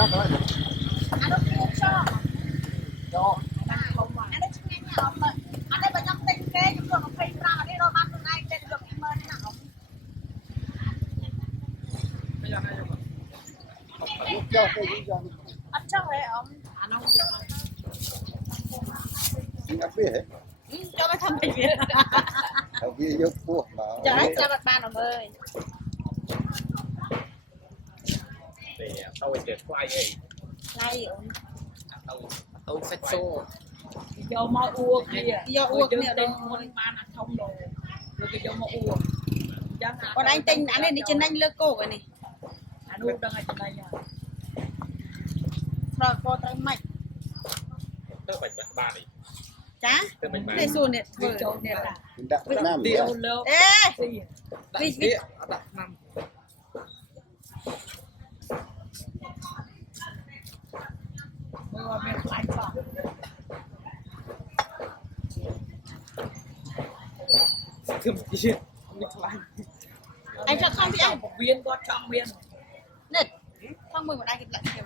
chắc đấy. Anh đốt thuốc cho anh đốt nghe nhà ông ơi anh đây bà nhóc tên kê chúng tôi nó phê ra ở đây rồi bắt từ nay tên được em ơi thế nào Lúc cho tôi cũng cho. anh chắc vậy ông anh không Anh biết hết. cho nó thăm bệnh viện Ở kia vô buộc mà. cho đấy cho bạn ba ông ơi để tao phải quay ấy này ông tao sách xô vô mau uống kìa do uống nhiều tên đâu muốn ban ăn không đồ rồi cái vô mau uống còn anh tinh anh lên đi trên anh lơ cổ rồi này anh uống đang ở trên đây nha rồi cô tay mạch tao phải ba đi chá để xuân này đi chỗ này là Đặt Việt Nam. tiêu lâu ê vì đặt năm mình lại vào thơm kia mình lại anh cho không thì anh viên có trong viên nè không mừng một anh lại kiểu